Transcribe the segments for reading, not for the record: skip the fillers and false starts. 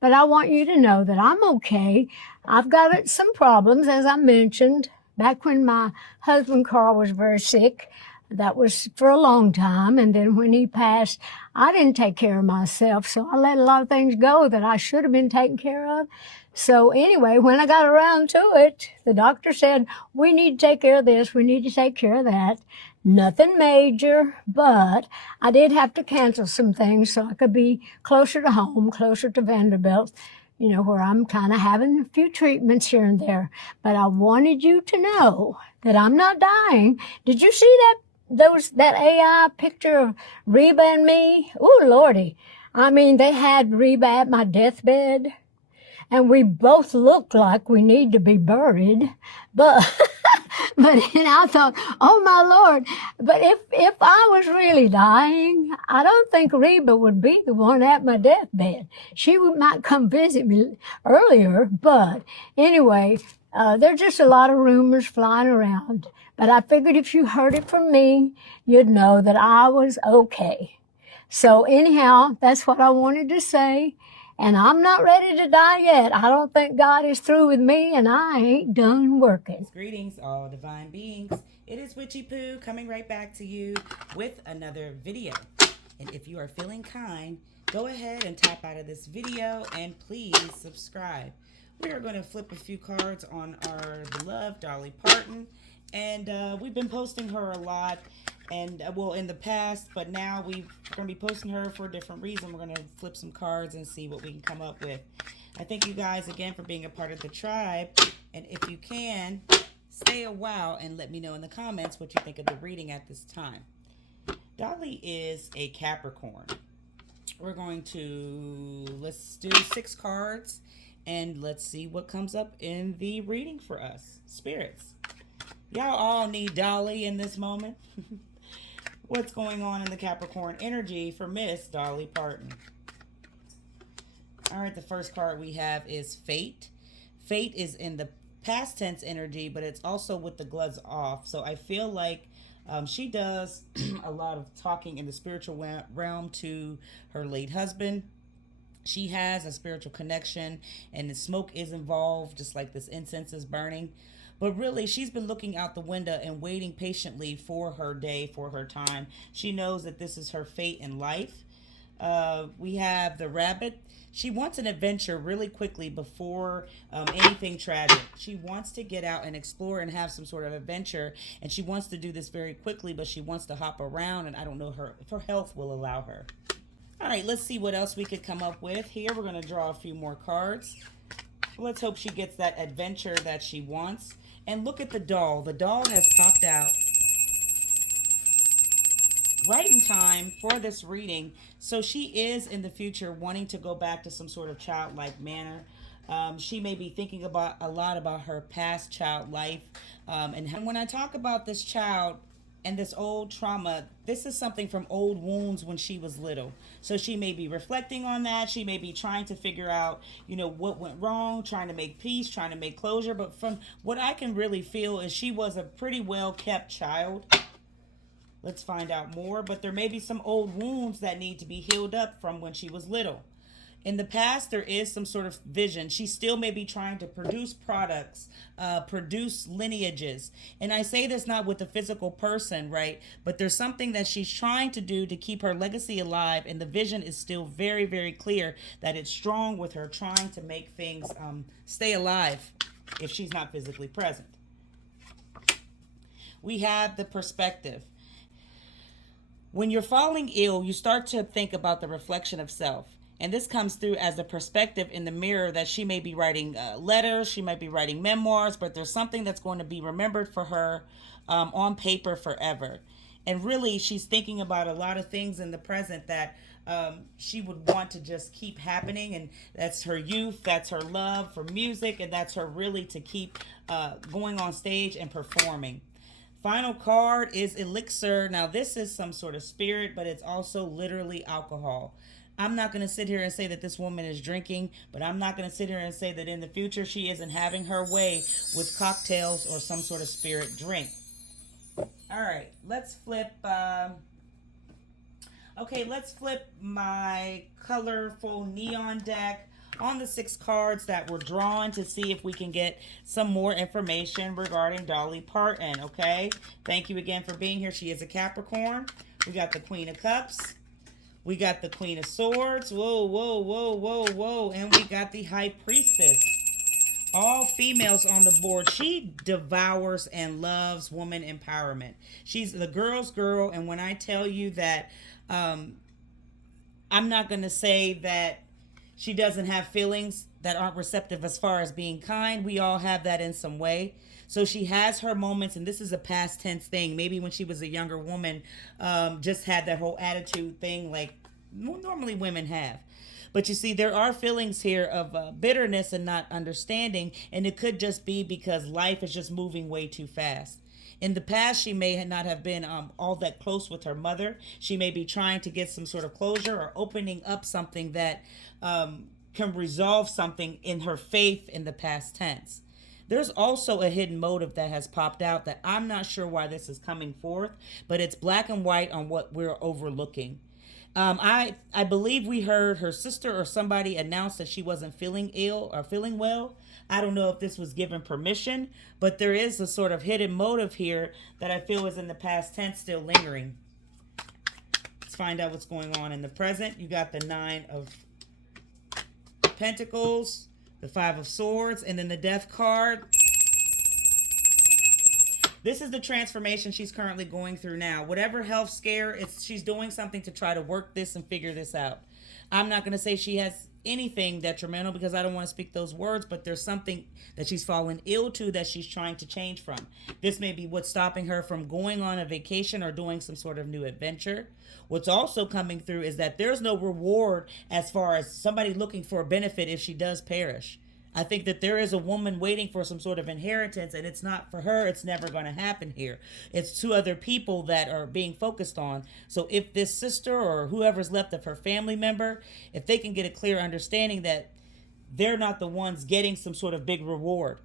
But I want you to know that I'm okay. I've got some problems, as I mentioned, back when my husband Carl was very sick. That was for a long time. And then when he passed, I didn't take care of myself. So I let a lot of things go that I should have been taken care of. So anyway, when I got around to it, the doctor said, we need to take care of this. We need to take care of that. Nothing major, but I did have to cancel some things so I could be closer to home, closer to Vanderbilt, you know, where I'm kind of having a few treatments here and there. But I wanted you to know that I'm not dying. Did you see that AI picture of Reba and me? Oh, Lordy. I mean, they had Reba at my deathbed, and we both look like we need to be buried. But but I thought, oh my Lord. But if I was really dying, I don't think Reba would be the one at my deathbed. She might come visit me earlier, but anyway, there's just a lot of rumors flying around. But I figured if you heard it from me, you'd know that I was okay. So anyhow, that's what I wanted to say. And I'm not ready to die yet. I don't think God is through with me, and I ain't done working. Greetings, all divine beings. It is Witchy Poo coming right back to you with another video. And if you are feeling kind, go ahead and tap out of this video and please subscribe. We are going to flip a few cards on our beloved Dolly Parton. And we've been posting her a lot. And well, in the past, but now we're going to be posting her for a different reason. We're going to flip some cards and see what we can come up with. I thank you guys again for being a part of the tribe. And if you can, stay a while and let me know in the comments what you think of the reading at this time. Dolly is a Capricorn. We're going to, let's do 6 cards and let's see what comes up in the reading for us. Spirits, y'all all need Dolly in this moment. What's going on in the Capricorn energy for Miss Dolly Parton? All right, the first card we have is Fate. Fate is in the past tense energy, but it's also with the gloves off. So I feel like she does a lot of talking in the spiritual realm to her late husband. She has a spiritual connection, and the smoke is involved, just like this incense is burning. But really, she's been looking out the window and waiting patiently for her day, for her time. She knows that this is her fate in life. We have the rabbit. She wants an adventure really quickly before anything tragic. She wants to get out and explore and have some sort of adventure. And she wants to do this very quickly, but she wants to hop around. And I don't know if her health will allow her. All right, let's see what else we could come up with. Here, we're going to draw a few more cards. Let's hope she gets that adventure that she wants. And look at the doll. The doll has popped out right in time for this reading. So she is in the future wanting to go back to some sort of childlike manner. She may be thinking about a lot about her past child life. And when I talk about this child and this old trauma, this is something from old wounds when she was little. So she may be reflecting on that. She may be trying to figure out, you know, what went wrong, trying to make peace, trying to make closure. But from what I can really feel is she was a pretty well kept child. Let's find out more. But there may be some old wounds that need to be healed up from when she was little. In the past, there is some sort of vision. She still may be trying to produce products, produce lineages. And I say this not with a physical person, right? But there's something that she's trying to do to keep her legacy alive. And the vision is still very, very clear that it's strong with her trying to make things stay alive if she's not physically present. We have the perspective. When you're falling ill, you start to think about the reflection of self. And this comes through as a perspective in the mirror that she may be writing letters, she might be writing memoirs, but there's something that's going to be remembered for her on paper forever. And really, she's thinking about a lot of things in the present that she would want to just keep happening. And that's her youth, that's her love for music, and that's her really to keep going on stage and performing. Final card is Elixir. Now, this is some sort of spirit, but it's also literally alcohol. I'm not going to sit here and say that this woman is drinking, but I'm not going to sit here and say that in the future she isn't having her way with cocktails or some sort of spirit drink. All right, let's flip. Okay, let's flip my colorful neon deck. on the 6 cards that were drawn to see if we can get some more information regarding Dolly Parton, okay? Thank you again for being here. She is a Capricorn. We got the Queen of Cups. We got the Queen of Swords. Whoa, whoa, whoa, whoa, whoa. And we got the High Priestess. All females on the board. She devours and loves woman empowerment. She's the girl's girl. And when I tell you that, I'm not going to say that she doesn't have feelings that aren't receptive as far as being kind. We all have that in some way. So she has her moments, and this is a past tense thing. Maybe when she was a younger woman, just had that whole attitude thing like normally women have. But you see, there are feelings here of bitterness and not understanding, and it could just be because life is just moving way too fast. In the past, she may not have been all that close with her mother. She may be trying to get some sort of closure or opening up something that can resolve something in her faith in the past tense. There's also a hidden motive that has popped out that I'm not sure why this is coming forth, but it's black and white on what we're overlooking. I believe we heard her sister or somebody announce that she wasn't feeling ill or feeling well. I don't know if this was given permission, but there is a sort of hidden motive here that I feel is in the past tense still lingering. Let's find out what's going on in the present. You got the 9 of Pentacles, the 5 of Swords, and then the Death card. This is the transformation she's currently going through now. Whatever health scare, she's doing something to try to work this and figure this out. I'm not going to say she has anything detrimental because I don't want to speak those words, but there's something that she's fallen ill to that she's trying to change from. This may be what's stopping her from going on a vacation or doing some sort of new adventure. What's also coming through is that there's no reward as far as somebody looking for a benefit if she does perish. I think that there is a woman waiting for some sort of inheritance, and it's not for her. It's never going to happen here. It's 2 other people that are being focused on. So if this sister or whoever's left of her family member, if they can get a clear understanding that they're not the ones getting some sort of big reward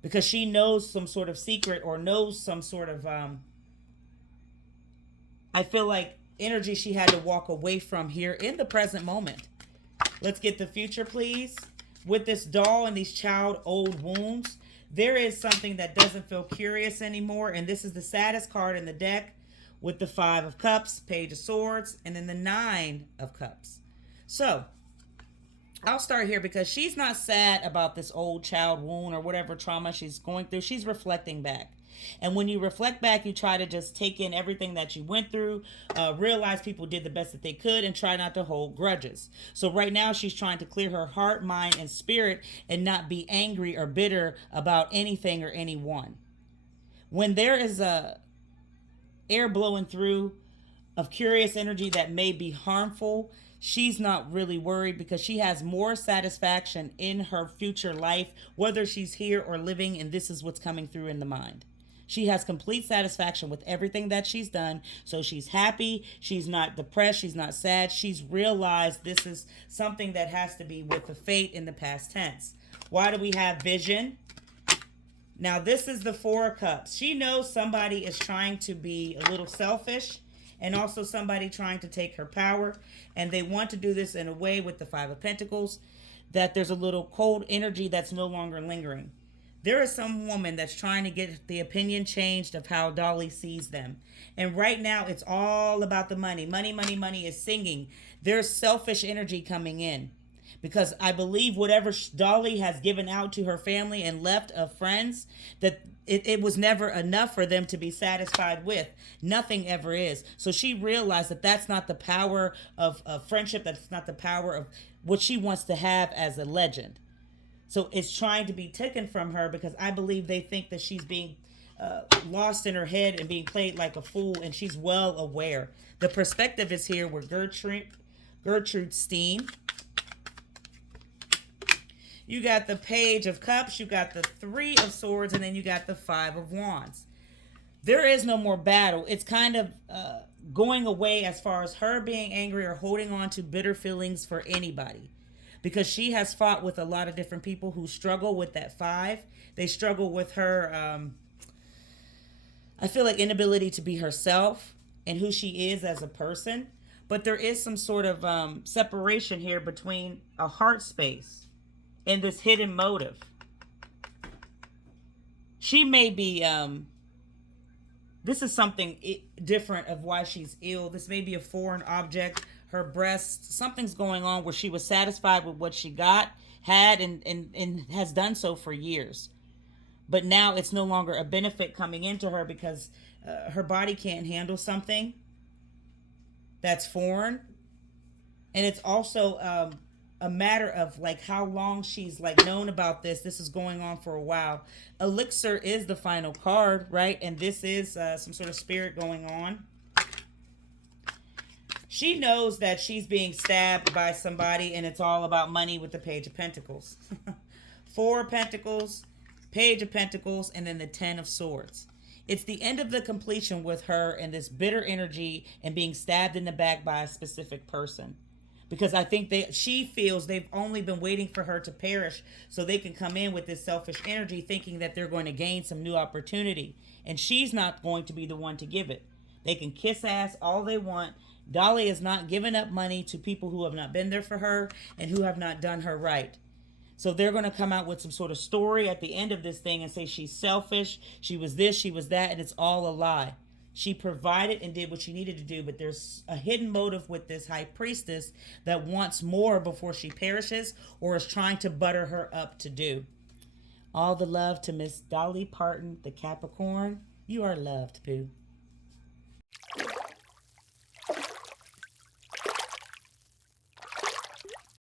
because she knows some sort of secret or knows some sort of, I feel like energy she had to walk away from here in the present moment. Let's get the future, please. With this doll and these child old wounds, there is something that doesn't feel curious anymore. And this is the saddest card in the deck with the 5 of Cups, Page of Swords, and then the 9 of Cups. So I'll start here because she's not sad about this old child wound or whatever trauma she's going through. She's reflecting back. And when you reflect back, you try to just take in everything that you went through, realize people did the best that they could, and try not to hold grudges. So right now she's trying to clear her heart, mind, and spirit and not be angry or bitter about anything or anyone. When there is a air blowing through of curious energy that may be harmful, she's not really worried because she has more satisfaction in her future life, whether she's here or living, and this is what's coming through in the mind. She has complete satisfaction with everything that she's done. So she's happy. She's not depressed. She's not sad. She's realized this is something that has to be with the fate in the past tense. Why do we have vision? Now, this is the 4 of Cups. She knows somebody is trying to be a little selfish and also somebody trying to take her power. And they want to do this in a way with the 5 of Pentacles that there's a little cold energy that's no longer lingering. There is some woman that's trying to get the opinion changed of how Dolly sees them. And right now, it's all about the money. Money, money, money is singing. There's selfish energy coming in. Because I believe whatever Dolly has given out to her family and left of friends, that it was never enough for them to be satisfied with. Nothing ever is. So she realized that that's not the power of friendship. That's not the power of what she wants to have as a legend. So it's trying to be taken from her because I believe they think that she's being lost in her head and being played like a fool, and she's well aware. The perspective is here with Gertrude Stein. You got the Page of Cups, you got the 3 of Swords, and then you got the 5 of Wands. There is no more battle. It's kind of going away as far as her being angry or holding on to bitter feelings for anybody. Because she has fought with a lot of different people who struggle with that 5. They struggle with her, I feel like, inability to be herself and who she is as a person. But there is some sort of separation here between a heart space and this hidden motive. She may be, this is something different of why she's ill. This may be a foreign object, her breast. Something's going on where she was satisfied with what she had, and has done so for years. But now it's no longer a benefit coming into her because her body can't handle something that's foreign. And it's also a matter of like how long she's like known about this. This is going on for a while. Elixir is the final card, right? And this is some sort of spirit going on. She knows that she's being stabbed by somebody, and it's all about money with the Page of Pentacles. Four of Pentacles, Page of Pentacles, and then the Ten of Swords. It's the end of the completion with her and this bitter energy and being stabbed in the back by a specific person. Because I think she feels they've only been waiting for her to perish so they can come in with this selfish energy thinking that they're going to gain some new opportunity. And she's not going to be the one to give it. They can kiss ass all they want. Dolly is not giving up money to people who have not been there for her and who have not done her right. So they're going to come out with some sort of story at the end of this thing and say she's selfish, she was this, she was that, and it's all a lie. She provided and did what she needed to do, but there's a hidden motive with this high priestess that wants more before she perishes or is trying to butter her up to do. All the love to Miss Dolly Parton, the Capricorn. You are loved, Pooh.